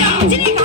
Динейка!